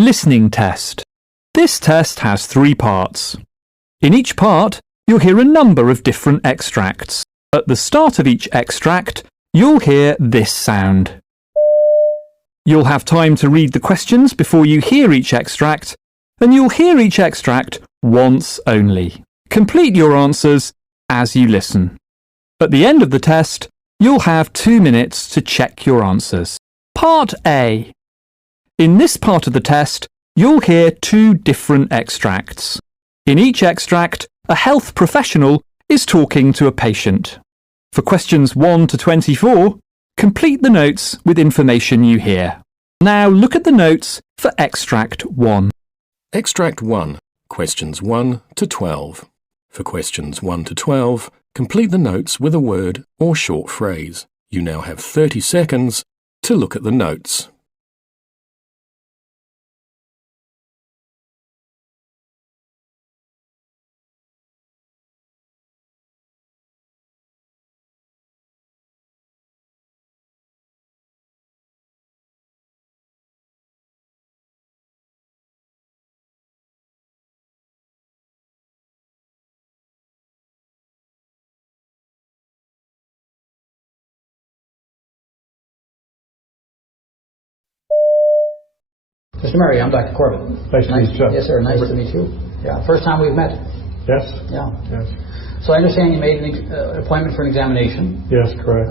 Listening test. This test has 3 parts. In each part, you'll hear a number of different extracts. At the start of each extract, you'll hear this sound. You'll have time to read the questions before you hear each extract, and you'll hear each extract once only. Complete your answers as you listen. At the end of the test, you'll have 2 minutes to check your answers. Part A. In this part of the test, you'll hear 2 different extracts. In each extract, a health professional is talking to a patient. For questions 1 to 24, complete the notes with information you hear. Now look at the notes for Extract 1. Extract 1, questions 1 to 12. For questions 1 to 12, complete the notes with a word or short phrase. You now have 30 seconds to look at the notes. Mr. Murray, I'm Dr. Corbett. Nice to meet you. Yes, sir. Nice to meet you. Yeah, first time we've met. Yes. Yeah. Yes. So I understand you made an appointment for an examination. Yes, correct.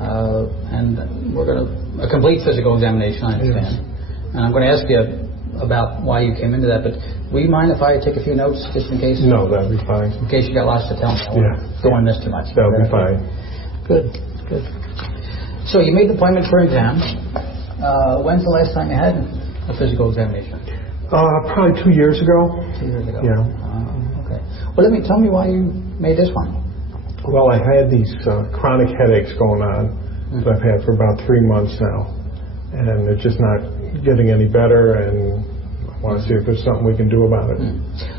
And we're going to a complete physical examination, I understand. Yes. And I'm going to ask you about why you came into that. But will you mind if I take a few notes just in case? No, that'd be fine. In case you got lots to tell me. Don't want to miss too much. That'll be fine. Good. Good. So you made the appointment for an exam. When's the last time you had a physical examination? Probably 2 years ago. 2 years ago. Yeah. Okay. Well, tell me why you made this one. Well, I had these chronic headaches going on that I've had for about 3 months now, and they're just not getting any better, and I want to see if there's something we can do about it.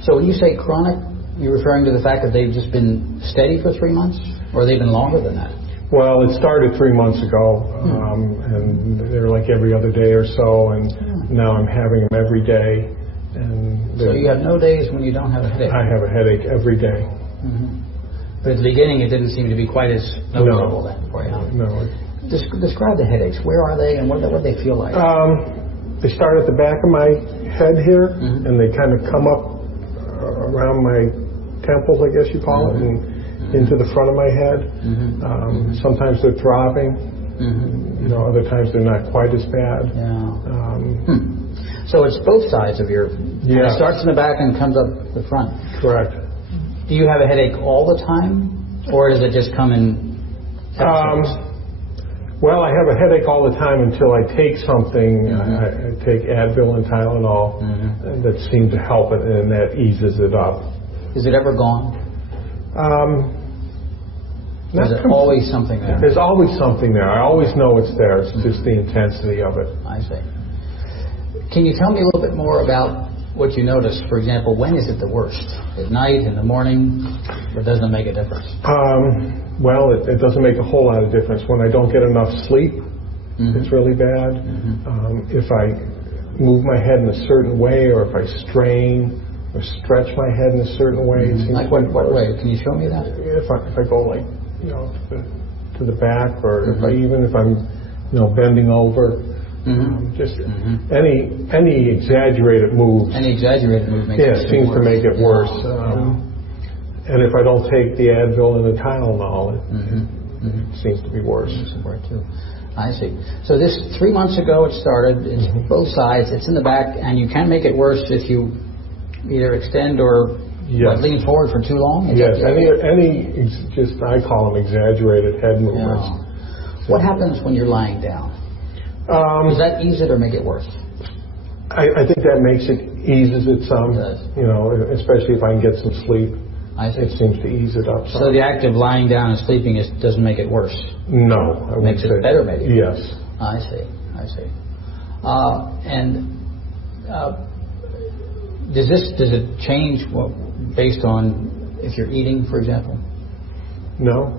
So when you say chronic, you're referring to the fact that they've just been steady for 3 months, or they've been longer than that? Well, it started 3 months ago, and they're like every other day or so, and now I'm having them every day. And so you have no days when you don't have a headache? I have a headache every day. But at the beginning, it didn't seem to be quite as noticeable then for you. No. Describe the headaches. Where are they, and what do they feel like? They start at the back of my head here, and they kind of come up around my temples, I guess you call it, and into the front of my head. Sometimes they're throbbing. Other times they're not quite as bad. So it's both sides of your... Yeah. It starts in the back and comes up the front. Correct. Do you have a headache all the time, or does it just come in episodes? Well, I have a headache all the time until I take something. I take Advil and Tylenol that seem to help it, and that eases it up. Is it ever gone? There's always something there. There's always something there. I always know it's there. It's just the intensity of it. I see. Can you tell me a little bit more about what you notice? For example, when is it the worst? At night, in the morning, or doesn't it make a difference? Well, it doesn't make a whole lot of difference. When I don't get enough sleep, it's really bad. If I move my head in a certain way, or if I strain or stretch my head in a certain way, it seems like what way? Can you show me that? If I go like to the back, or if I'm bending over. Just any exaggerated move. Any exaggerated move makes it seems worse. to make it worse. And if I don't take the Advil and the Tylenol, it seems to be worse. Too. I see. So this 3 months ago it started. It's both sides. It's in the back, and you can make it worse if you either extend or lean forward for too long. Yes. Just I call them exaggerated head movements. What happens when you're lying down? Does that ease it or make it worse? I think that eases it some. It does. Especially if I can get some sleep. I see. It seems to ease it up some. So the act of lying down and sleeping doesn't make it worse? No. It makes it better, maybe? Yes. I see. Does it change based on if you're eating, for example? No.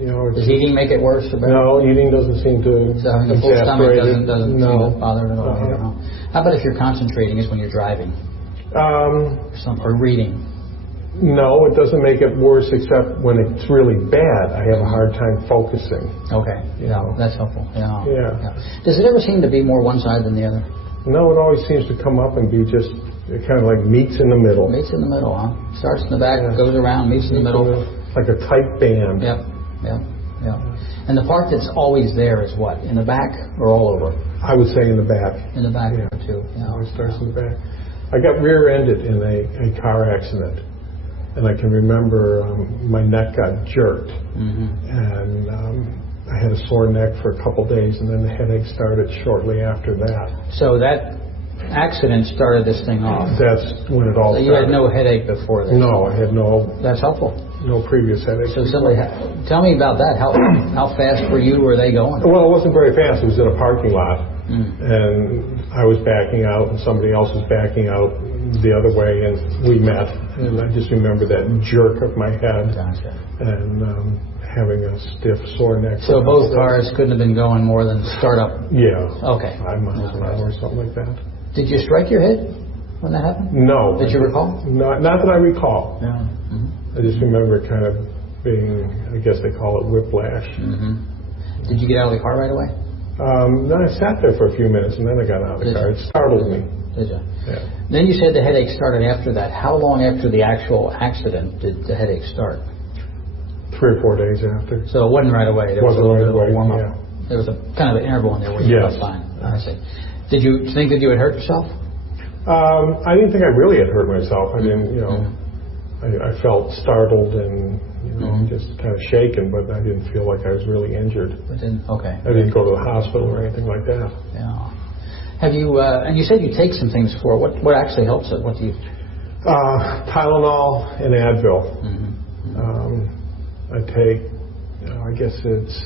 Does eating make it worse or better? No, eating doesn't seem to So having a full stomach doesn't seem to bother it at all. How about if you're concentrating, is when you're driving? Or reading? No, it doesn't make it worse, except when it's really bad, I have a hard time focusing. Okay, that's helpful. Yeah. Does it ever seem to be more one side than the other? No, it always seems to come up and be just kind of like meets in the middle. Meets in the middle, huh? Starts in the back, goes around, meets in the middle. Like a tight band. Yep. And the part that's always there is what? In the back or all over? I would say in the back. In the back too. It always starts in the back. I got rear-ended in a car accident. And I can remember my neck got jerked, and I had a sore neck for a couple days, and then the headache started shortly after that. So that accident started this thing off? That's when it all started. You had no headache before this? No, I had no... That's helpful. No previous headache. So tell me about that. How fast were they going? Well, it wasn't very fast. It was in a parking lot, and I was backing out, and somebody else was backing out the other way, and we met. And I just remember that jerk of my head, and having a stiff, sore neck. So both cars couldn't have been going more than start up? Yeah. Okay. 5 miles an hour or something like that. Did you strike your head when that happened? No. Did you recall? Not that I recall. No. I just remember it kind of being, I guess they call it whiplash. Did you get out of the car right away? No, I sat there for a few minutes, and then I got out of the car. It startled me. Did you? Yeah. Then you said the headache started after that. How long after the actual accident did the headache start? 3 or 4 days after. So it wasn't right away. There was a little bit of a warm-up. Yeah. There was a kind of an interval in there where you felt fine. I see. Did you think that you had hurt yourself? I didn't think I really had hurt myself. I didn't, I felt startled and, just kind of shaken, but I didn't feel like I was really injured. Okay. I didn't go to the hospital or anything like that. Yeah. Have you, and you said you take some things for it. What actually helps it? What do you? Tylenol and Advil. I take, I guess it's...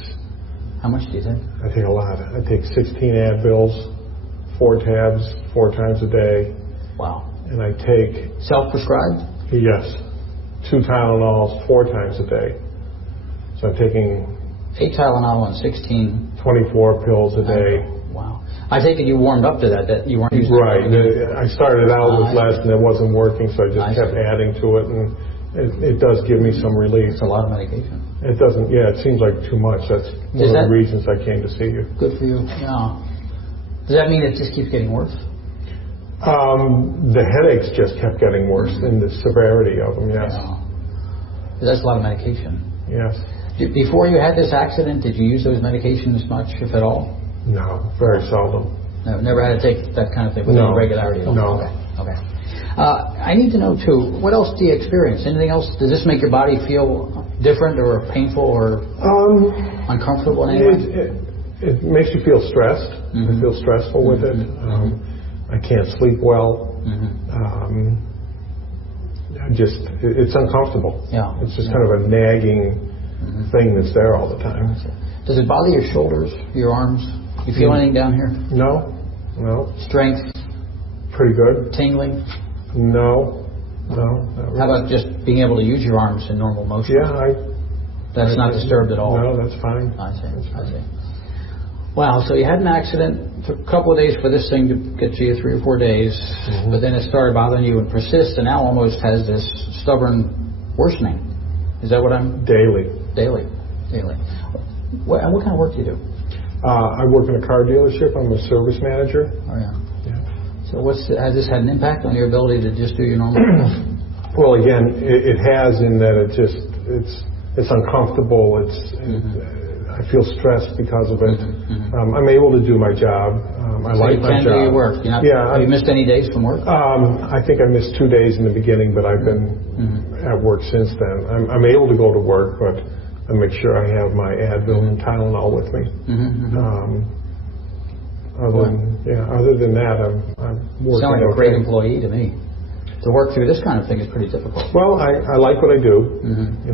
How much do you take? I take a lot. I take 16 Advils, 4 tabs, 4 times a day. Wow. And I take... Self-prescribed? Yes. 2 Tylenols 4 times a day. So I'm taking... 8 Tylenol and 16... 24 pills a day. Wow. I take it you warmed up to that you weren't using it. Right. I started out with less and it wasn't working, so I just kept adding to it, and it does give me some relief. It's a lot of medication. It doesn't, it seems like too much. That's one of the reasons I came to see you. Good for you. Yeah. Does that mean it just keeps getting worse? The headaches just kept getting worse, and the severity of them, yes. Yeah. That's a lot of medication. Yes. Before you had this accident, did you use those medications much, if at all? No, very seldom. No, never had to take that kind of thing with any regularity? No. Okay. I need to know, too, what else do you experience? Anything else? Does this make your body feel different or painful or uncomfortable in any way? It makes you feel stressed. I feel stressful with it. I can't sleep well. It's uncomfortable. Yeah. It's just kind of a nagging thing that's there all the time. Does it bother your shoulders, your arms? You feel anything down here? No. Strength? Pretty good. Tingling? No. Not really. How about just being able to use your arms in normal motion? Yeah, That's not disturbed at all? No, that's fine. I see. Wow, so you had an accident. It took a couple of days for this thing to get to you, 3 or 4 days, but then it started bothering you and persist, and now almost has this stubborn worsening. Is that what I'm... Daily. What kind of work do you do? I work in a car dealership. I'm a service manager. Oh, yeah. So has this had an impact on your ability to just do your normal work? Well, again, it has in that it's uncomfortable. I feel stressed because of it. I'm able to do my job. I like my job. You can do your work. Have you missed any days from work? I think I missed 2 days in the beginning, but I've been at work since then. I'm able to go to work, but I make sure I have my Advil and Tylenol with me. Other than that, I'm working. Sound like a great employee to me. To work through this kind of thing is pretty difficult. Well, I like what I do.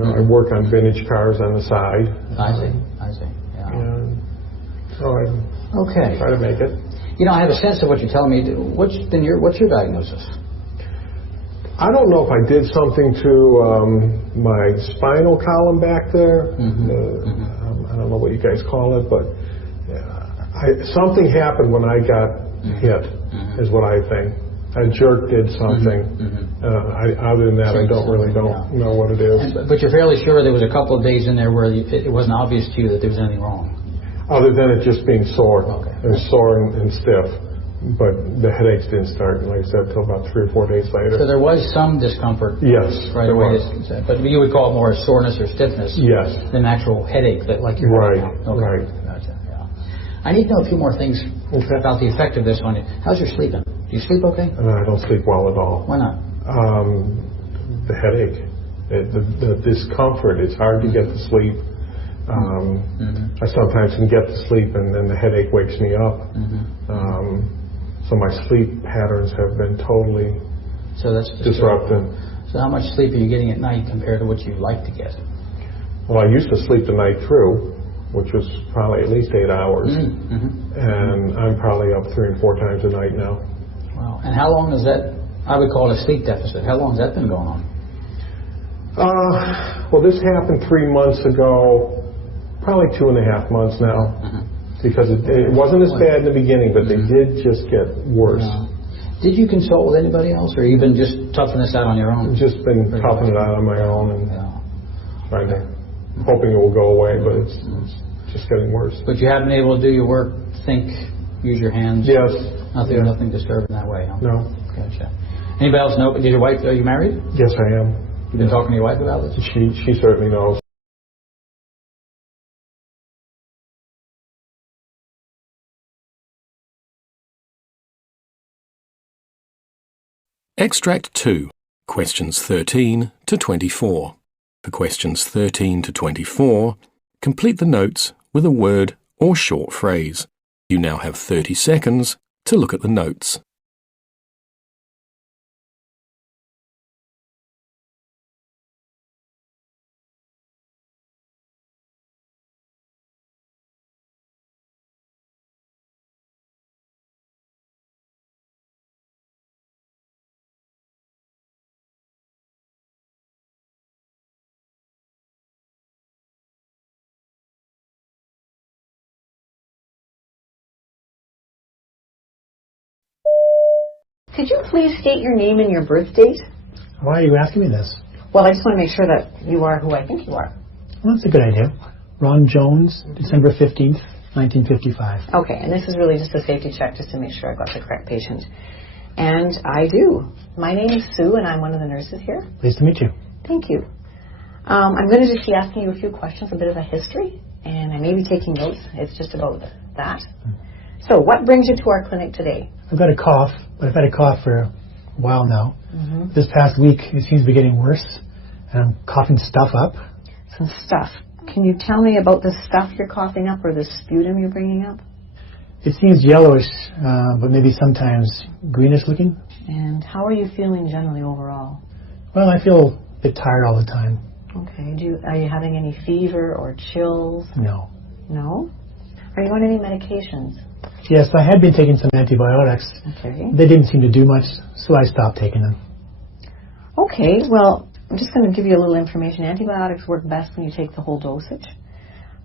I work on vintage cars on the side. I see. Yeah. So I try to make it. I have a sense of what you're telling me. What's your diagnosis? I don't know if I did something to my spinal column back there. I don't know what you guys call it, but something happened when I got hit, is what I think. A jerk did something. Other than that, I don't know what it is. But you're fairly sure there was a couple of days in there where it wasn't obvious to you that there was anything wrong? Other than it just being sore. Okay. It was sore and stiff. But the headaches didn't start, like I said, until about 3 or 4 days later. So there was some discomfort. Yes, right there away. was. But you would call it more soreness or stiffness. Yes. Than actual headache, like you're right. Okay. Right. Gotcha. Yeah. I need to know a few more things about the effect of this on you. How's your sleeping? Do you sleep okay? I don't sleep well at all. Why not? The headache, the discomfort. It's hard to get to sleep. I sometimes can get to sleep and then the headache wakes me up. So my sleep patterns have been totally disrupted. So how much sleep are you getting at night compared to what you'd like to get? Well, I used to sleep the night through, which was probably at least 8 hours. And I'm probably up 3 and 4 times a night now. Wow. And how long is that? I would call it a sleep deficit. How long has that been going on? Well, this happened 3 months ago, probably 2.5 months now. Because it wasn't as bad in the beginning, but they did just get worse. Did you consult with anybody else, or you've been just toughing this out on your own? Just been toughing it out on my own and trying to, hoping it will go away, but it's just getting worse. But you have been able to do your work, think, use your hands? Yes. Nothing disturbing that way, huh? No. Gotcha. Anybody else know? Did your wife, are you married? Yes, I am. You've been talking to your wife about this? She certainly knows. Extract 2, questions 13 to 24. For questions 13 to 24, complete the notes with a word or short phrase. You now have 30 seconds to look at the notes. Could you please state your name and your birth date? Why are you asking me this? Well, I just want to make sure that you are who I think you are. Well, that's a good idea. Ron Jones, December 15th, 1955. Okay, and this is really just a safety check just to make sure I got the correct patient. And I do. My name is Sue, and I'm one of the nurses here. Pleased to meet you. Thank you. I'm going to just be asking you a few questions, a bit of a history, and I may be taking notes. It's just about that. So, what brings you to our clinic today? I've got a cough, but I've had a cough for a while now. This past week, it seems to be getting worse, and I'm coughing stuff up. Some stuff. Can you tell me about the stuff you're coughing up or the sputum you're bringing up? It seems yellowish, but maybe sometimes greenish looking. And how are you feeling generally overall? Well, I feel a bit tired all the time. Okay. Are you having any fever or chills? No. No? Are you on any medications? Yes, I had been taking some antibiotics. Okay. They didn't seem to do much, so I stopped taking them. Okay, well, I'm just going to give you a little information. Antibiotics work best when you take the whole dosage.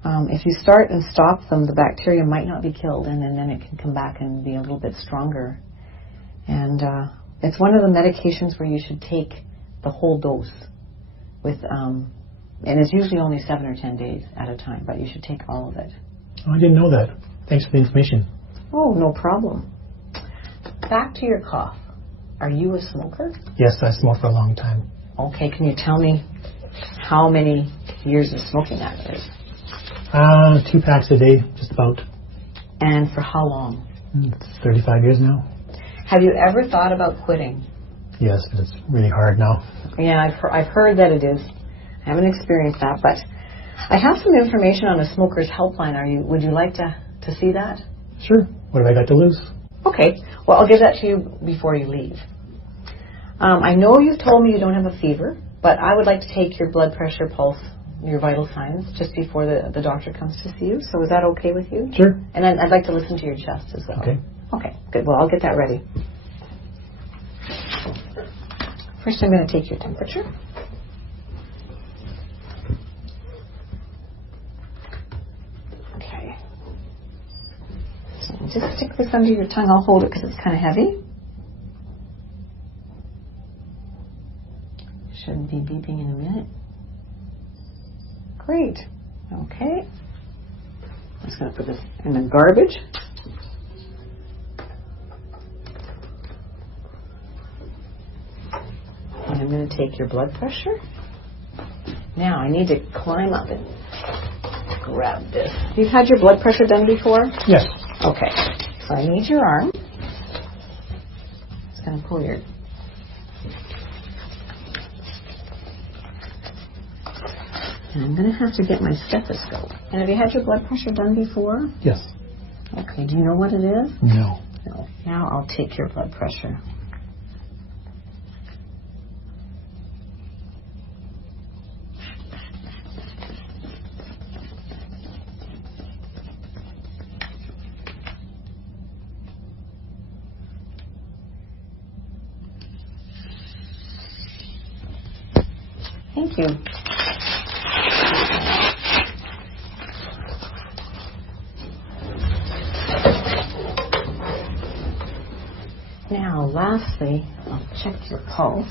If you start and stop them, the bacteria might not be killed, and then it can come back and be a little bit stronger. And it's one of the medications where you should take the whole dose with, and it's usually only 7 or 10 days at a time, but you should take all of it. Oh, I didn't know that. Thanks for the information. Oh, no problem. Back to your cough. Are you a smoker? Yes, I smoked for a long time. Okay, can you tell me how many years of smoking that is? 2 packs a day, just about. And for how long? 35 years now. Have you ever thought about quitting? Yes, but it's really hard now. Yeah, I've heard that it is. I haven't experienced that, but I have some information on a smoker's helpline. Would you like to see that? Sure. What have I got to lose? Okay. Well, I'll give that to you before you leave. I know you've told me you don't have a fever, but I would like to take your blood pressure, pulse, your vital signs just before the doctor comes to see you. So is that okay with you? Sure. And I'd like to listen to your chest as well. Okay. Okay, good. Well, I'll get that ready. First, I'm going to take your temperature. Okay. So just stick this under your tongue. I'll hold it because it's kind of heavy. Should be beeping in a minute. Great. Okay. I'm just going to put this in the garbage. And I'm going to take your blood pressure. Now I need to climb up and grab this. You've had your blood pressure done before? Yes. Okay. So I need your arm. Just going to pull your... And I'm going to have to get my stethoscope. And have you had your blood pressure done before? Yes. Okay. Do you know what it is? No. No. Now I'll take your blood pressure. Thank you. Now, lastly, I'll check your pulse.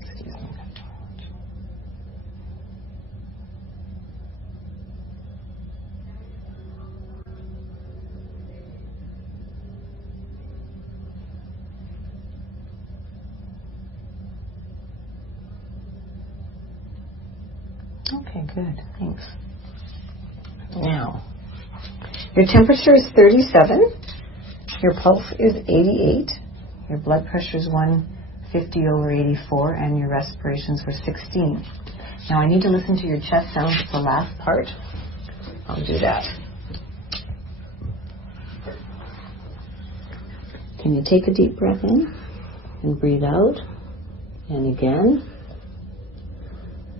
Excuse me. Okay, good. Thanks. Now, your temperature is 37, your pulse is 88, your blood pressure is 150/84, and your respirations were 16. Now I need to listen to your chest sounds for the last part. I'll do that. Can you take a deep breath in and breathe out? And again.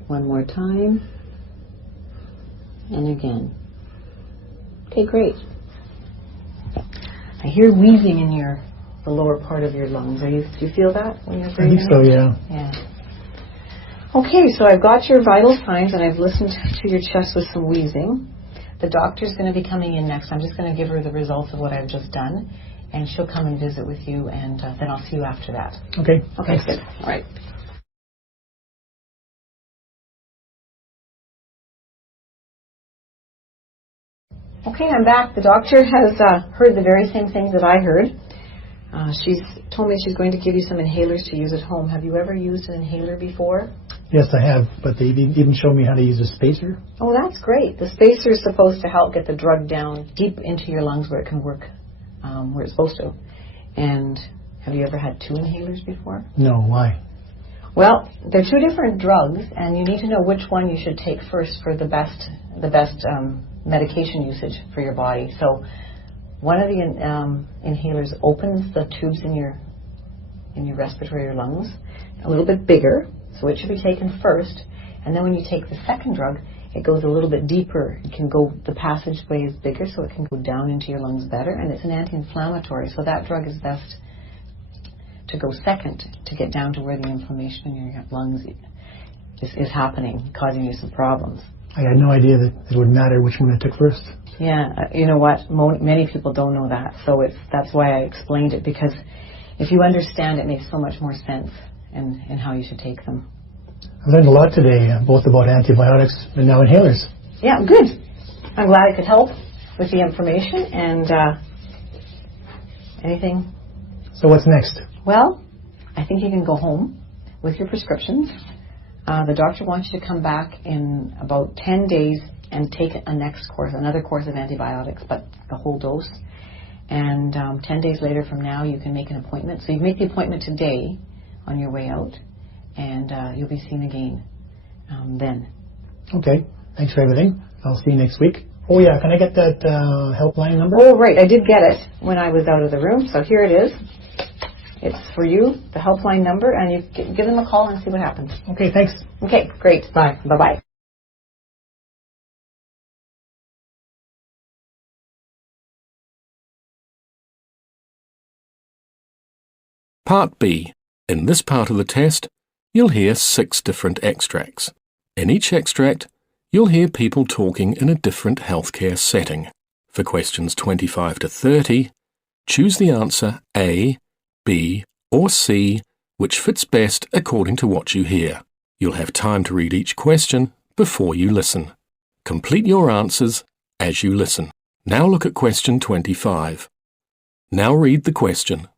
One more time. And again. Okay, great. I hear wheezing in the lower part of your lungs. Do you feel that when you're I breathing? think so, yeah. Yeah. Okay, so I've got your vital signs and I've listened to your chest with some wheezing. The doctor's going to be coming in next. I'm just going to give her the results of what I've just done, and she'll come and visit with you, and then I'll see you after that. Okay. Okay, Thanks. good. All right. Okay, I'm back. The doctor has heard the very same things that I heard. She's told me she's going to give you some inhalers to use at home. Have you ever used an inhaler before? Yes, I have, but they even showed me how to use a spacer. Oh, that's great. The spacer is supposed to help get the drug down deep into your lungs where it can work where it's supposed to. And have you ever had 2 inhalers before? No, why? Well, they're 2 different drugs, and you need to know which one you should take first for the best medication usage for your body. So one of the inhalers opens the tubes in your respiratory lungs a little bit bigger, so it should be taken first. And then when you take the second drug, it goes a little bit deeper. It can go, the passageway is bigger, so it can go down into your lungs better. And it's an anti-inflammatory, so that drug is best to go second to get down to where the inflammation in your lungs is happening, causing you some problems. I had no idea that it would matter which one I took first. Yeah, you know what? Many people don't know that, so that's why I explained it, because if you understand, it makes so much more sense in how you should take them. I learned a lot today, both about antibiotics and now inhalers. Yeah, good. I'm glad I could help with the information. And anything? So what's next? Well, I think you can go home with your prescriptions. The doctor wants you to come back in about 10 days and take another course of antibiotics, but the whole dose. And 10 days later from now, you can make an appointment. So you make the appointment today on your way out, and you'll be seen again then. Okay. Thanks for everything. I'll see you next week. Oh, yeah. Can I get that helpline number? Oh, right. I did get it when I was out of the room. So here it is. It's for you, the helpline number, and you give them a call and see what happens. Okay, thanks. Okay, great. Bye. Bye-bye. Part B. In this part of the test, you'll hear 6 different extracts. In each extract, you'll hear people talking in a different healthcare setting. For questions 25 to 30, choose the answer A, B, or C, which fits best according to what you hear. You'll have time to read each question before you listen. Complete your answers as you listen. Now look at question 25. Now read the question.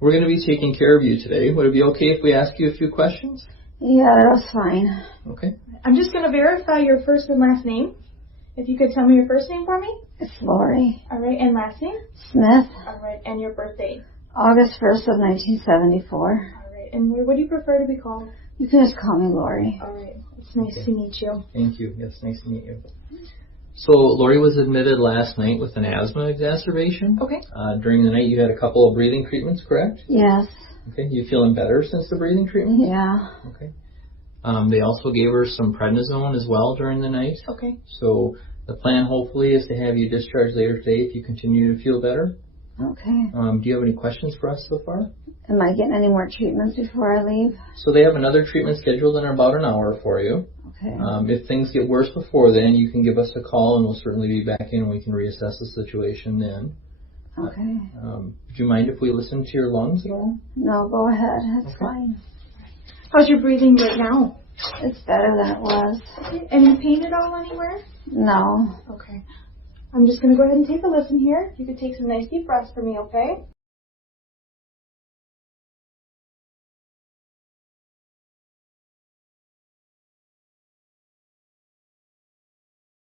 We're going to be taking care of you today. Would it be okay if we ask you a few questions? Yeah, that's fine. Okay. I'm just going to verify your first and last name. If you could tell me your first name for me. It's Lori. All right, and last name? Smith. All right, and your birthday? August 1st of 1974. All right, and what do you prefer to be called? You can just call me Lori. All right, it's nice to meet you. Thank you. Yes, nice to meet you. So Lori was admitted last night with an asthma exacerbation. Okay. During the night you had a couple of breathing treatments, correct? Yes. Okay. You feeling better since the breathing treatment? Yeah. Okay. They also gave her some prednisone as well during the night. Okay. So the plan hopefully is to have you discharged later today if you continue to feel better. Okay. Do you have any questions for us so far? Am I getting any more treatments before I leave? So they have another treatment scheduled in about an hour for you. Okay. If things get worse before then, you can give us a call and we'll certainly be back in and we can reassess the situation then. Okay. Would you mind if we listen to your lungs at all? No, go ahead. That's Okay. fine. How's your breathing right now? It's better than it was. Okay. Any pain at all anywhere? No. Okay. I'm just going to go ahead and take a listen here. If you could take some nice deep breaths for me, okay?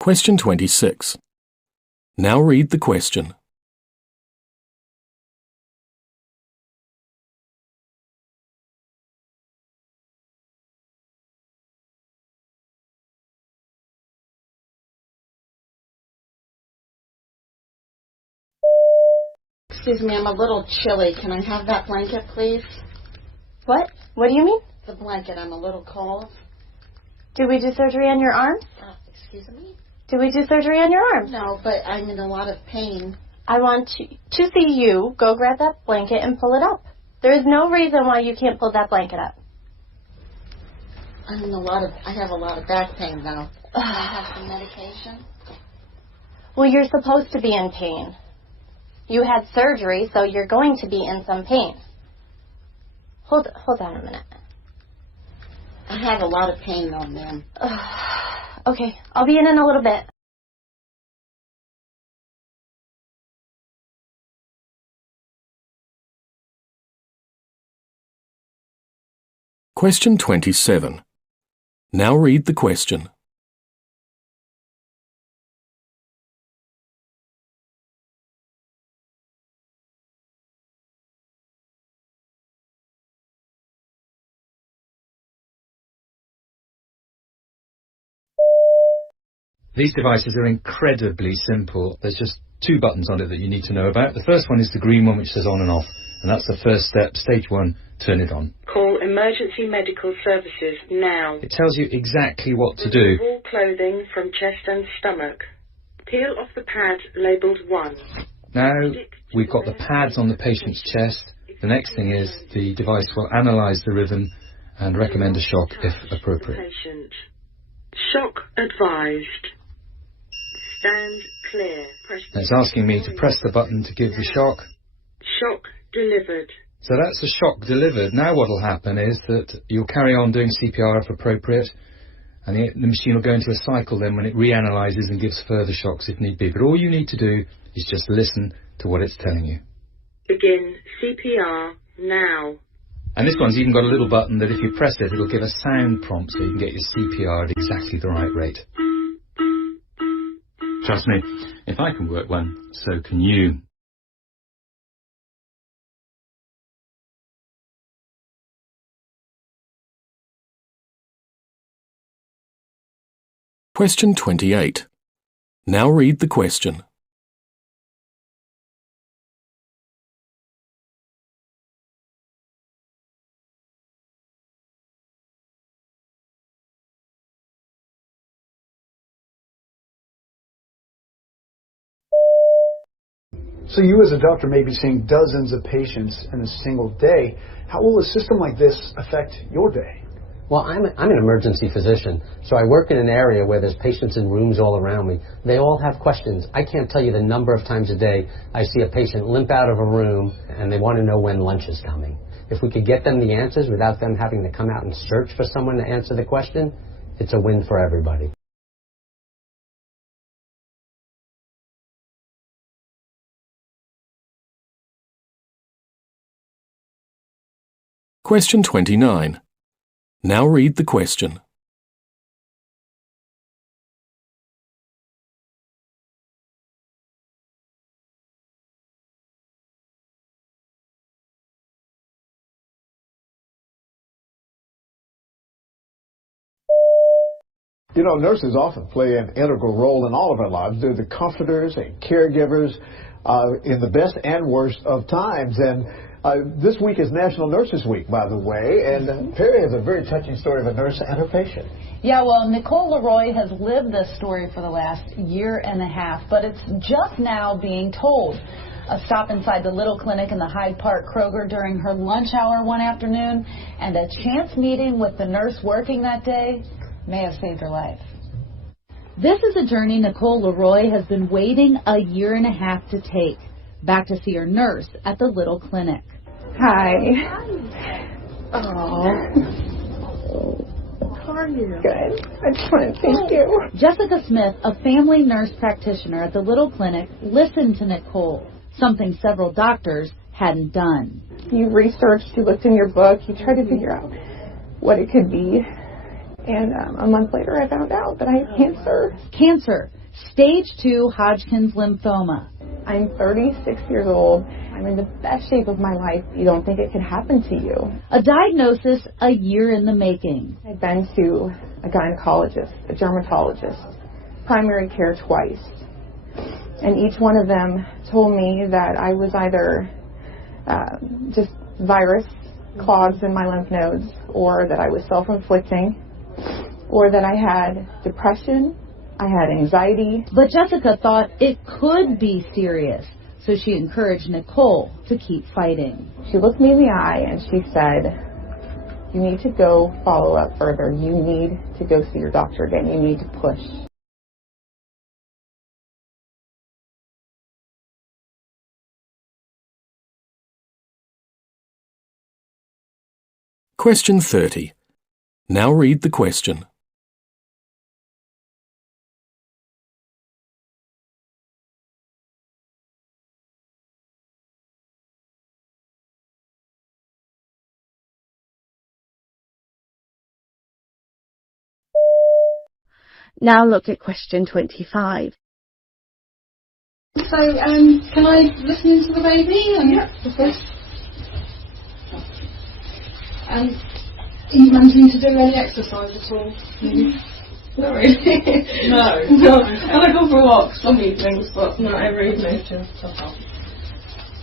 Question 26. Now read the question. Excuse me, I'm a little chilly. Can I have that blanket, please? What? What do you mean? The blanket. I'm a little cold. Did we do surgery on your arm? Excuse me? Did we do surgery on your arm? No, but I'm in a lot of pain. I want to see you go grab that blanket and pull it up. There is no reason why you can't pull that blanket up. I have a lot of back pain now. Can I have some medication? Well, you're supposed to be in pain. You had surgery, so you're going to be in some pain. Hold on a minute. I have a lot of pain though, ma'am. Okay, I'll be in a little bit. Question 27. Now read the question. These devices are incredibly simple. There's just two buttons on it that you need to know about. The first one is the green one which says on and off, and that's the first step. Stage 1, turn it on. Call emergency medical services now. It tells you exactly what to do. Remove all clothing from chest and stomach. Peel off the pad labelled 1. Now we've got the pads on the patient's chest. The next thing is the device will analyse the rhythm and recommend a shock if appropriate. Patient. Shock advised. Stand clear. It's asking me to press the button to give the shock. Shock delivered. So that's the shock delivered. Now what will happen is that you'll carry on doing CPR if appropriate, and the machine will go into a cycle then when it reanalyses and gives further shocks if need be. But all you need to do is just listen to what it's telling you. Begin CPR now. And this one's even got a little button that if you press it, it'll give a sound prompt so you can get your CPR at exactly the right rate. Trust me, if I can work one, so can you. Question 28. Now read the question. So you as a doctor may be seeing dozens of patients in a single day. How will a system like this affect your day? Well, I'm an emergency physician, so I work in an area where there's patients in rooms all around me. They all have questions. I can't tell you the number of times a day I see a patient limp out of a room and they want to know when lunch is coming. If we could get them the answers without them having to come out and search for someone to answer the question, it's a win for everybody. Question 29. Now read the question. You know, nurses often play an integral role in all of our lives. They're the comforters and caregivers in the best and worst of times. And this week is National Nurses Week, by the way, and Perry has a very touching story of a nurse and her patient. Yeah, well, Nicole Leroy has lived this story for the last year and a half, but it's just now being told. A stop inside the Little Clinic in the Hyde Park Kroger during her lunch hour one afternoon, and a chance meeting with the nurse working that day may have saved her life. This is a journey Nicole Leroy has been waiting a year and a half to take, back to see her nurse at the Little Clinic. Hi. Oh. How are you? Good. I just want to thank you. Jessica Smith, a family nurse practitioner at the Little Clinic, listened to Nicole, something several doctors hadn't done. You researched, you looked in your book, you tried to figure out what it could be. And a month later, I found out that I have cancer. Cancer, stage 2 Hodgkin's lymphoma. I'm 36 years old. I'm in the best shape of my life. You don't think it could happen to you. A diagnosis a year in the making. I've been to a gynecologist, a dermatologist, primary care twice. And each one of them told me that I was either just virus clogs in my lymph nodes, or that I was self-inflicting, or that I had depression, I had anxiety. But Jessica thought it could be serious, so she encouraged Nicole to keep fighting. She looked me in the eye and she said, you need to go follow up further. You need to go see your doctor again. You need to push. Question 30. Now read the question. Now look at question 25. So, can I listen to the baby? Are you managing to do any exercise at all? Not really. No. I go for walks some evenings, but not every evening.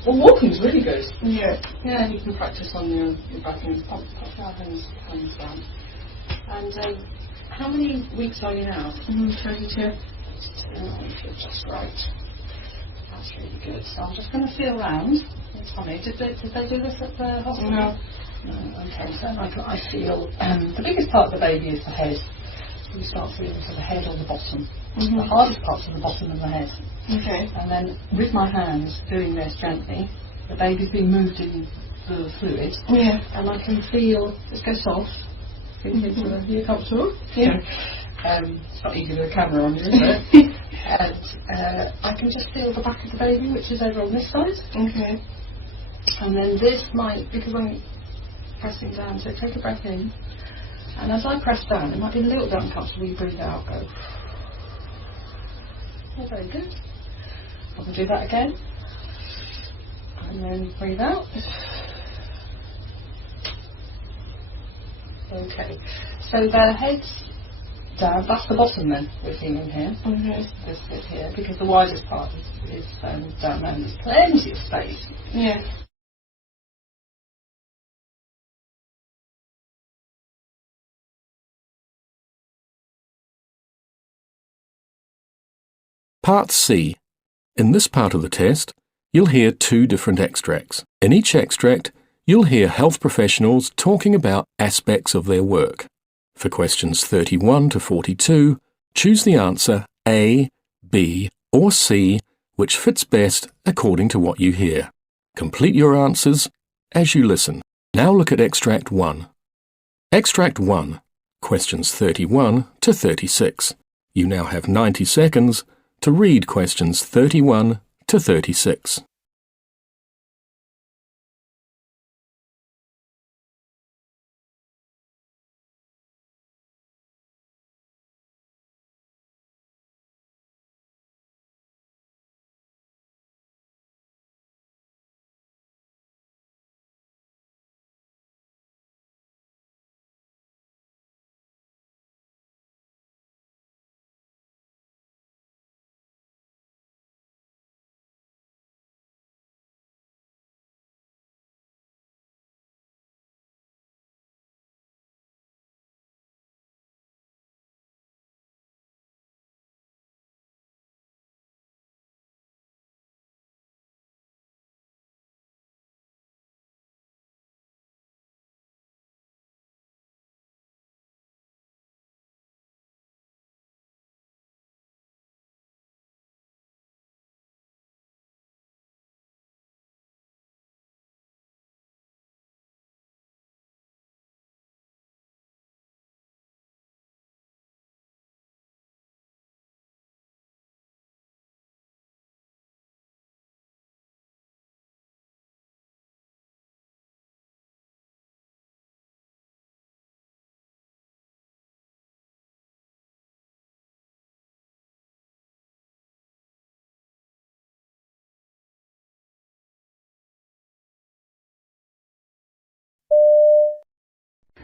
Well, walking's really good. Yeah, you can practice on your back and pop your hands down. And how many weeks are you now? 22. That's great. That's really good. So I'm just going to feel around. It's funny. Did they do this at the hospital? No. Okay, so I feel the biggest part of the baby is the head. You start feeling to the head or the bottom. The hardest parts are the bottom and the head. Okay. And then with my hands doing this gently, the baby's being moved in the fluid. Yeah. And I can feel it go soft. You're comfortable? Yeah. It's not easy with a camera on you, is it? And I can just feel the back of the baby, which is over on this side. Okay. And then this might, because I'm pressing down, so take a breath in. And as I press down, it might be a little bit uncomfortable. You breathe out, go. Oh, very good. I can do that again. And then breathe out. Okay. So the head's down. That's the bottom then we're feeling here. This bit here, because the widest part is down there. There's plenty of space. Yeah. Part C. In this part of the test, you'll hear two different extracts. In each extract, you'll hear health professionals talking about aspects of their work. For questions 31 to 42, choose the answer A, B, or C, which fits best according to what you hear. Complete your answers as you listen. Now look at Extract 1. Extract 1, questions 31 to 36. You now have 90 seconds to read questions 31 to 36.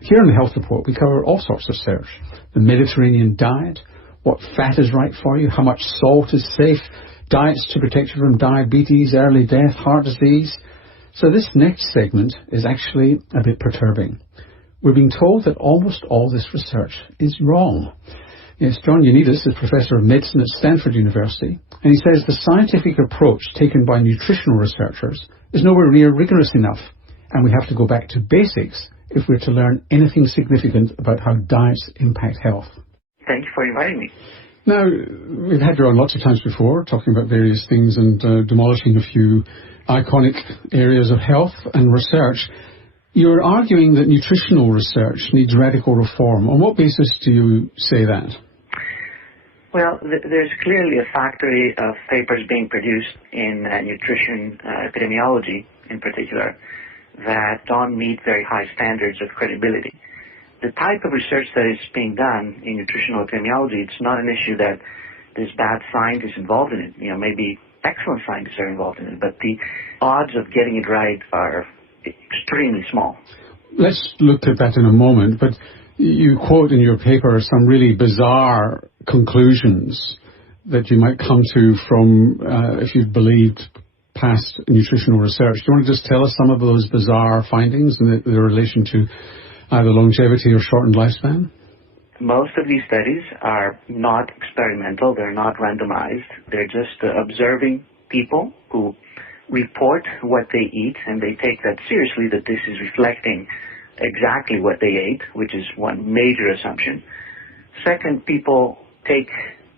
Here in the health report, we cover all sorts of research. The Mediterranean diet, what fat is right for you, how much salt is safe, diets to protect you from diabetes, early death, heart disease. So this next segment is actually a bit perturbing. We're being told that almost all this research is wrong. Yes, John Ioannidis is Professor of Medicine at Stanford University, and he says the scientific approach taken by nutritional researchers is nowhere near rigorous enough, and we have to go back to basics if we're to learn anything significant about how diets impact health. Thank you for inviting me. Now, we've had you on lots of times before, talking about various things and demolishing a few iconic areas of health and research. You're arguing that nutritional research needs radical reform. On what basis do you say that? Well, there's clearly a factory of papers being produced in nutrition epidemiology in particular that don't meet very high standards of credibility. The type of research that is being done in nutritional epidemiology, it's not an issue that there's bad scientists involved in it. Maybe excellent scientists are involved in it, but the odds of getting it right are extremely small. Let's look at that in a moment, but you quote in your paper some really bizarre conclusions that you might come to from if you'd believed past nutritional research. Do you want to just tell us some of those bizarre findings in their relation to either longevity or shortened lifespan? Most of these studies are not experimental. They're not randomized. They're just observing people who report what they eat, and they take that seriously, that this is reflecting exactly what they ate, which is one major assumption. Second, people take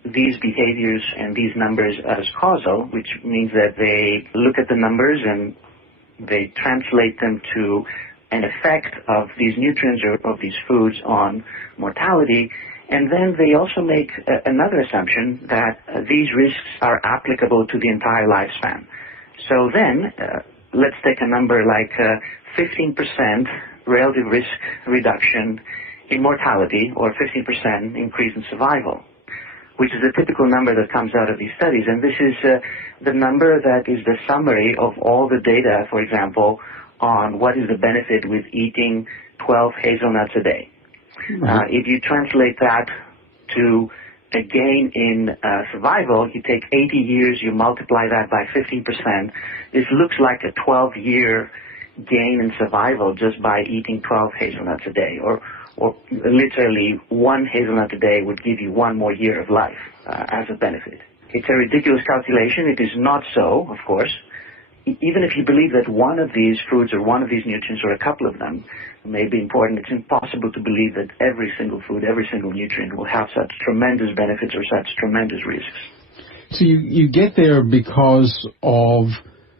these behaviors and these numbers as causal, which means that they look at the numbers and they translate them to an effect of these nutrients or of these foods on mortality. And then they also make another assumption that these risks are applicable to the entire lifespan. So then, let's take a number like 15% relative risk reduction in mortality or 15% increase in survival, which is a typical number that comes out of these studies. And this is the number that is the summary of all the data, for example, on what is the benefit with eating 12 hazelnuts a day. If you translate that to a gain in survival, you take 80 years, you multiply that by 15%. This looks like a 12-year gain in survival just by eating 12 hazelnuts a day, or literally one hazelnut a day would give you one more year of life as a benefit. It's a ridiculous calculation. It is not so, of course. even if you believe that one of these foods or one of these nutrients or a couple of them may be important, it's impossible to believe that every single food, every single nutrient will have such tremendous benefits or such tremendous risks. So you get there because of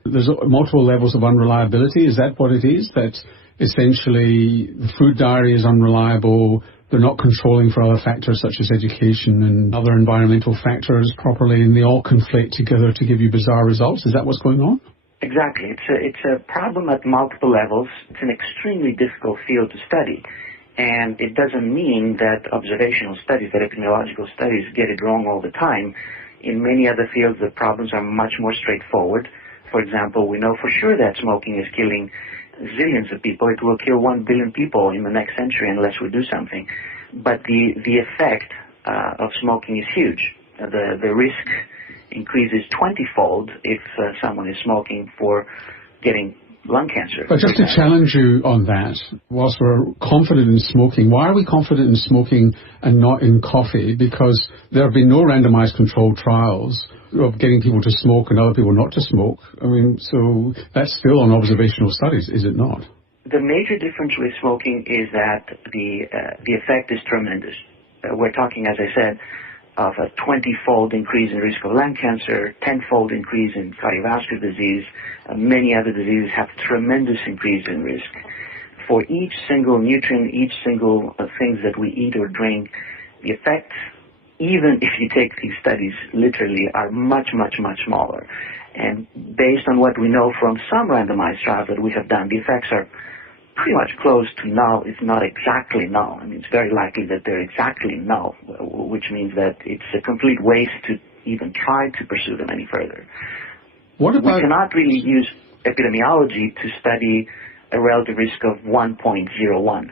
there's multiple levels of unreliability. Is that what it is? That essentially the food diary is unreliable, they're not controlling for other factors such as education and other environmental factors properly, and they all conflate together to give you bizarre results? Is that what's going on? Exactly. It's a problem at multiple levels. It's an extremely difficult field to study. And it doesn't mean that observational studies, that epidemiological studies get it wrong all the time. In many other fields, the problems are much more straightforward. For example, we know for sure that smoking is killing zillions of people. It will kill 1 billion people in the next century unless we do something. But the effect of smoking is huge. The risk increases 20-fold if someone is smoking for getting lung cancer. But just to challenge you on that, whilst we're confident in smoking, why are we confident in smoking and not in coffee? Because there have been no randomized controlled trials of getting people to smoke and other people not to smoke. I mean, so that's still on observational studies, is it not? The major difference with smoking is that the effect is tremendous. We're talking, as I said, of a 20-fold increase in risk of lung cancer, 10-fold increase in cardiovascular disease. Many other diseases have tremendous increase in risk. For each single nutrient, each single things that we eat or drink, the effects, even if you take these studies literally, are much, much, much smaller. And based on what we know from some randomized trials that we have done, the effects are pretty much close to null, if not exactly null. I mean, it's very likely that they're exactly null, which means that it's a complete waste to even try to pursue them any further. What about... We cannot really use epidemiology to study a relative risk of 1.01.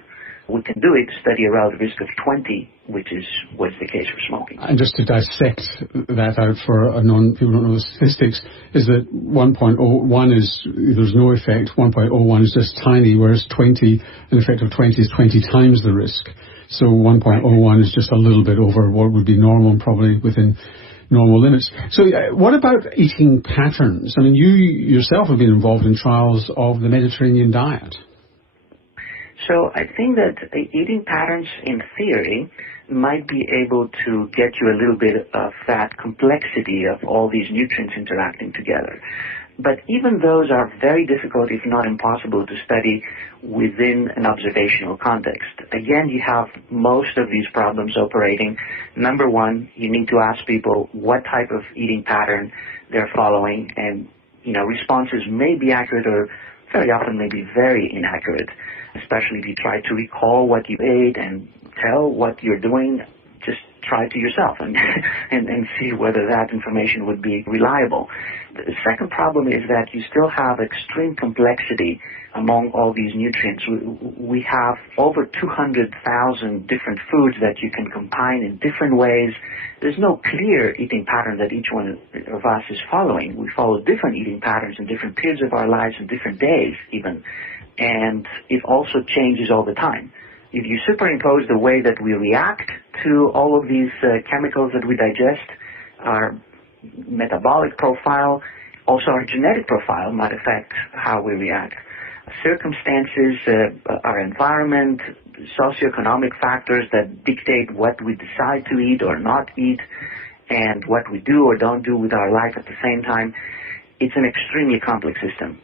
We can do it to study a relative risk of 20, which is what's the case for smoking. And just to dissect that out for people who don't know the statistics, is that 1.01 is, there's no effect, 1.01 is just tiny, whereas 20, an effect of 20 is 20 times the risk. So 1.01 is just a little bit over what would be normal and probably within normal limits. So what about eating patterns? I mean, you yourself have been involved in trials of the Mediterranean diet. So I think that eating patterns, in theory, might be able to get you a little bit of that complexity of all these nutrients interacting together. But even those are very difficult, if not impossible, to study within an observational context. Again, you have most of these problems operating. Number one, you need to ask people what type of eating pattern they're following, and responses may be accurate or very often may be very inaccurate, especially if you try to recall what you ate and tell what you're doing. Just try it to yourself and see whether that information would be reliable. The second problem is that you still have extreme complexity among all these nutrients. We have over 200,000 different foods that you can combine in different ways. There's no clear eating pattern that each one of us is following. We follow different eating patterns in different periods of our lives and different days even. And it also changes all the time. If you superimpose the way that we react to all of these chemicals that we digest, our metabolic profile, also our genetic profile might affect how we react. Circumstances, our environment, socioeconomic factors that dictate what we decide to eat or not eat, and what we do or don't do with our life at the same time, it's an extremely complex system.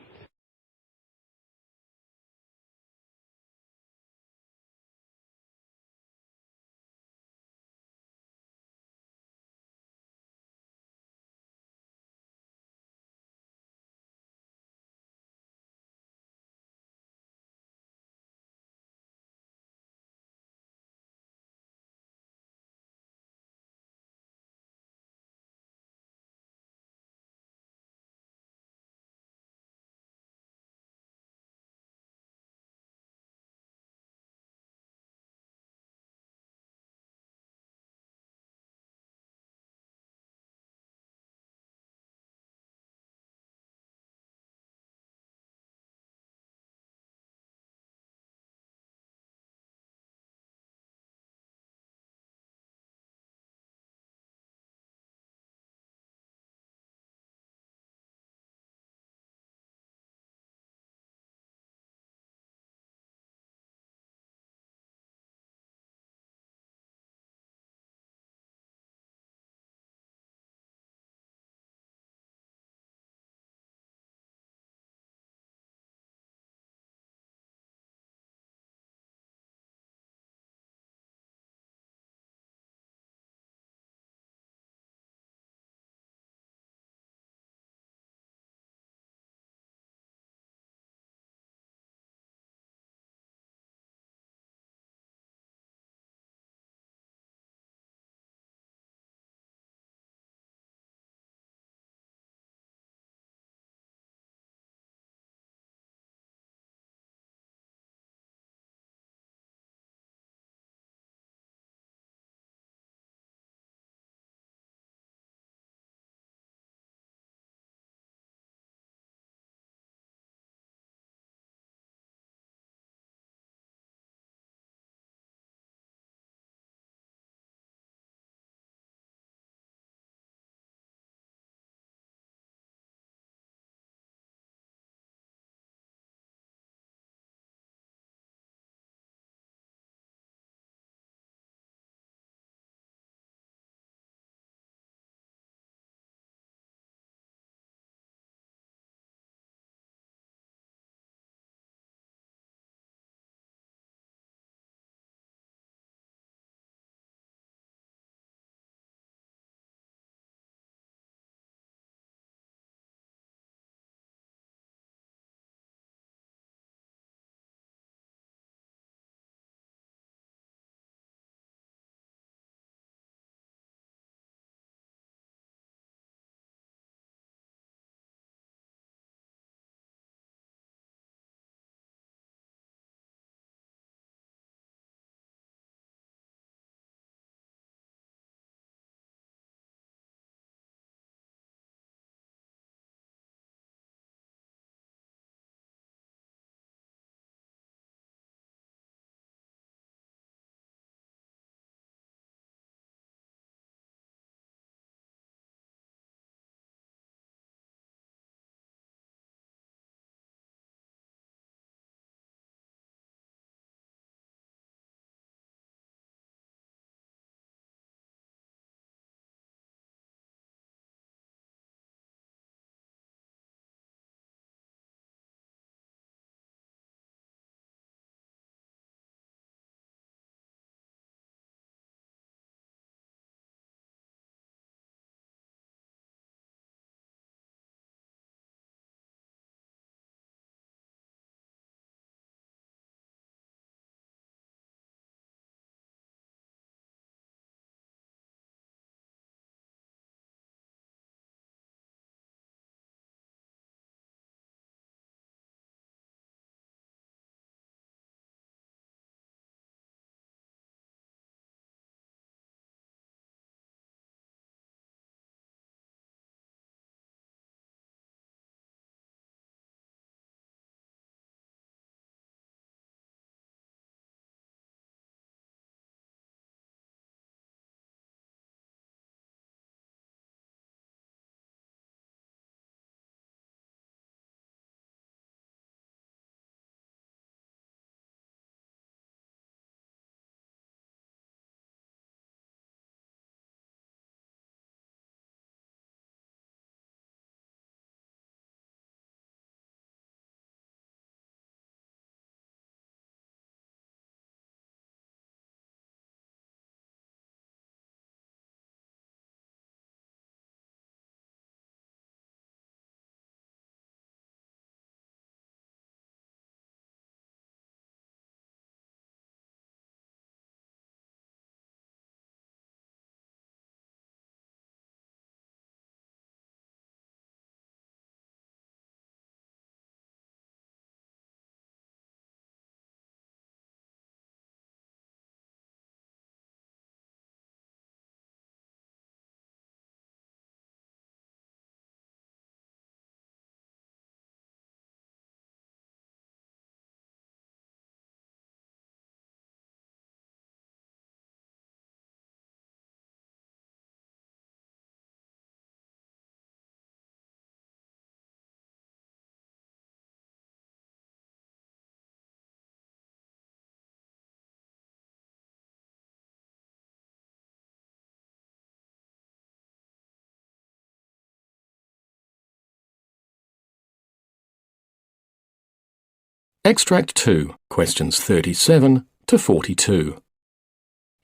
Extract 2, questions 37 to 42.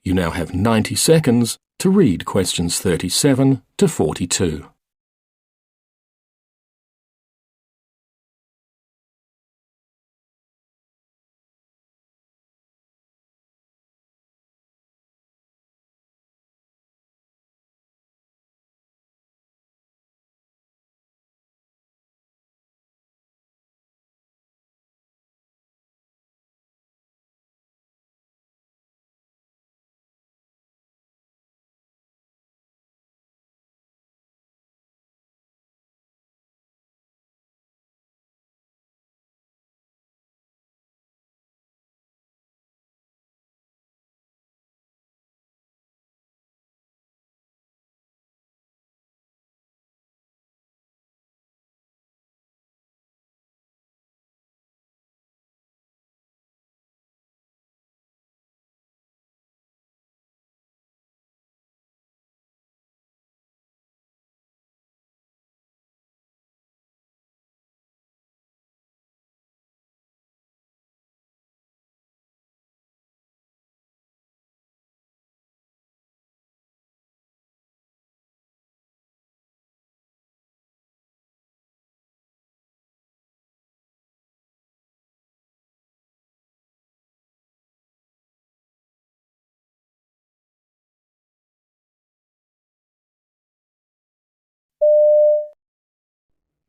You now have 90 seconds to read questions 37 to 42.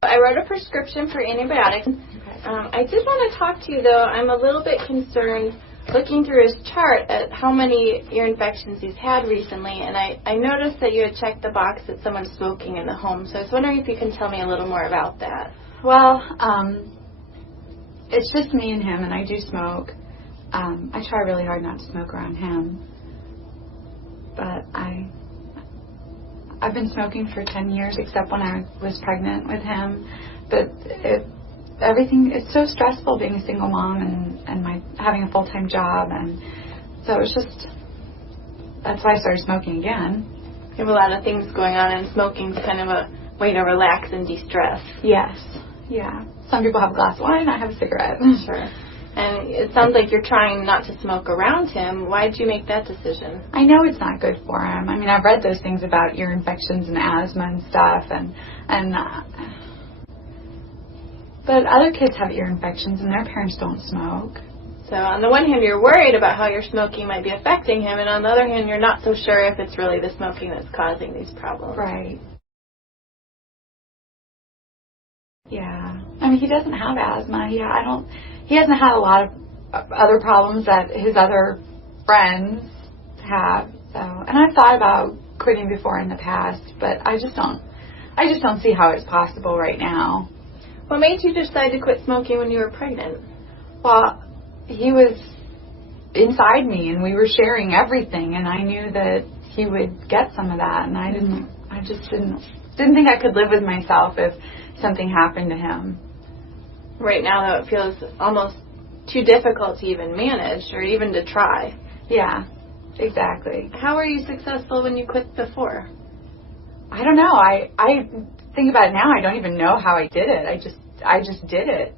I wrote a prescription for antibiotics. I did want to talk to you, though. I'm a little bit concerned looking through his chart at how many ear infections he's had recently, and I noticed that you had checked the box that someone's smoking in the home, so I was wondering if you can tell me a little more about that. Well, it's just me and him, and I do smoke. I try really hard not to smoke around him, but I've been smoking for 10 years, except when I was pregnant with him. But it's so stressful being a single mom and having a full-time job, and so that's why I started smoking again. You have a lot of things going on, and smoking's kind of a way to relax and de-stress. Yes, yeah. Some people have a glass of wine, I have a cigarette. Sure. And it sounds like you're trying not to smoke around him. Why did you make that decision? I know it's not good for him. I mean, I've read those things about ear infections and asthma and stuff, but other kids have ear infections and their parents don't smoke. So on the one hand, you're worried about how your smoking might be affecting him, and on the other hand, you're not so sure if it's really the smoking that's causing these problems. Right. Yeah. I mean, he doesn't have asthma. He hasn't had a lot of other problems that his other friends have. So, and I've thought about quitting before in the past, but I just don't see how it's possible right now. What made you decide to quit smoking when you were pregnant? Well, he was inside me, and we were sharing everything, and I knew that he would get some of that, and I just didn't think I could live with myself if something happened to him. Right now, though, it feels almost too difficult to even manage or even to try. Yeah, exactly. How were you successful when you quit before? I don't know. I think about it now. I don't even know how I did it. I just did it.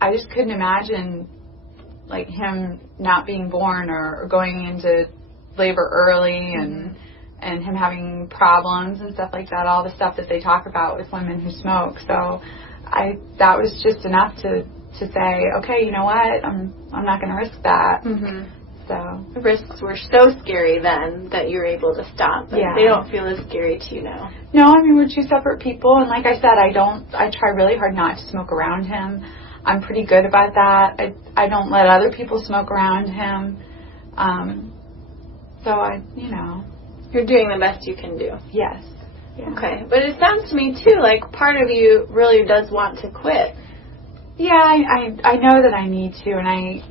I just couldn't imagine like him not being born or going into labor early and him having problems and stuff like that, all the stuff that they talk about with women who smoke. So that was just enough to say, okay, you know what, I'm not going to risk that. Mm-hmm. So the risks were so scary then that you were able to stop. But they don't feel as scary to you now. No, I mean, we're two separate people, and like I said, I try really hard not to smoke around him. I'm pretty good about that. I don't let other people smoke around him. You're doing the best you can do. Yes. Yeah. Okay. But it sounds to me, too, like part of you really does want to quit. Yeah, I know that I need to, and I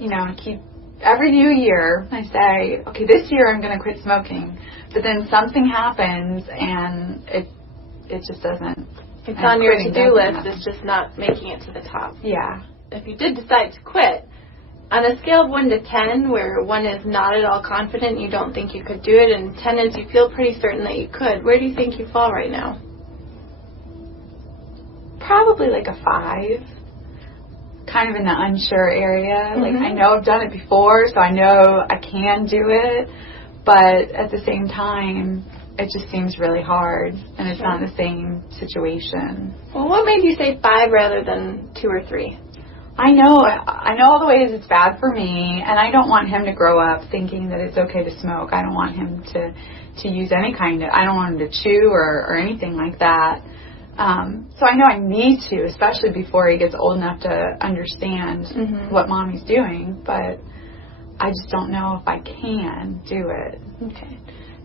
keep, every new year, I say, okay, this year I'm going to quit smoking. But then something happens, and it just doesn't. It's on your to-do list, it's just not making it to the top. Yeah. If you did decide to quit, on a scale of 1 to 10, where 1 is not at all confident, you don't think you could do it, and 10 is you feel pretty certain that you could, where do you think you fall right now? Probably like a 5. kind of in the unsure area. Like, I know I've done it before, so I know I can do it, but at the same time, it just seems really hard, and it's not the same situation. Well, what made you say 5 rather than 2 or 3? I know all the ways it's bad for me, and I don't want him to grow up thinking that it's okay to smoke. I don't want him to use any kind of, I don't want him to chew or anything like that. So I know I need to, especially before he gets old enough to understand what mommy's doing, but I just don't know if I can do it. Okay.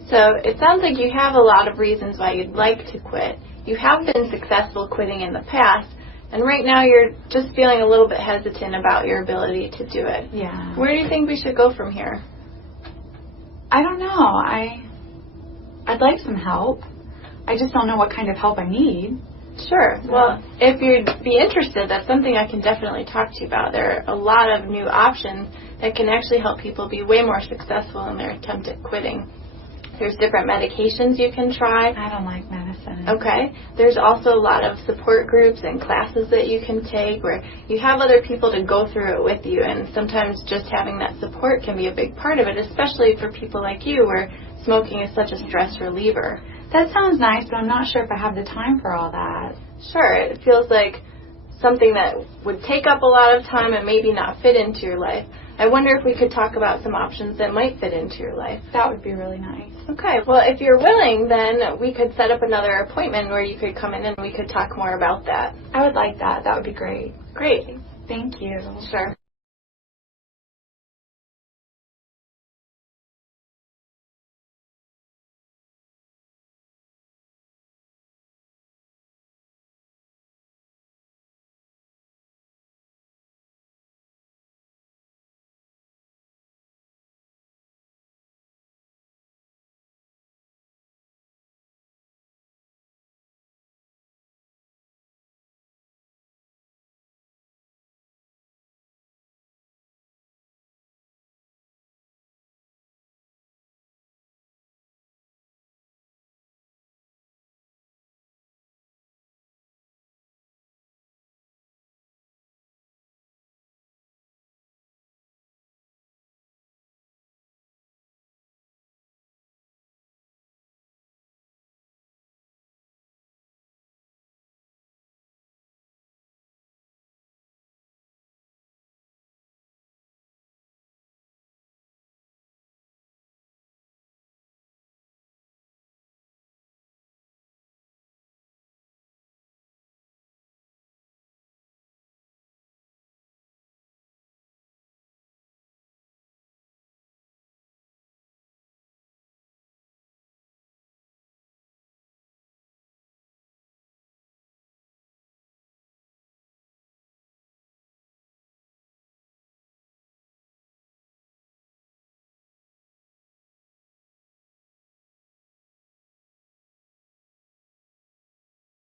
So it sounds like you have a lot of reasons why you'd like to quit. You have been successful quitting in the past, and right now you're just feeling a little bit hesitant about your ability to do it. Yeah. Where do you think we should go from here? I don't know. I'd like some help. I just don't know what kind of help I need. Sure. Well, if you'd be interested, that's something I can definitely talk to you about. There are a lot of new options that can actually help people be way more successful in their attempt at quitting. There's different medications you can try. I don't like medicine. Okay. There's also a lot of support groups and classes that you can take where you have other people to go through it with you, and sometimes just having that support can be a big part of it, especially for people like you where smoking is such a stress reliever. That sounds nice, but I'm not sure if I have the time for all that. Sure. It feels like something that would take up a lot of time and maybe not fit into your life. I wonder if we could talk about some options that might fit into your life. That would be really nice. Okay. Well, if you're willing, then we could set up another appointment where you could come in and we could talk more about that. I would like that. That would be great. Great. Thank you. Sure.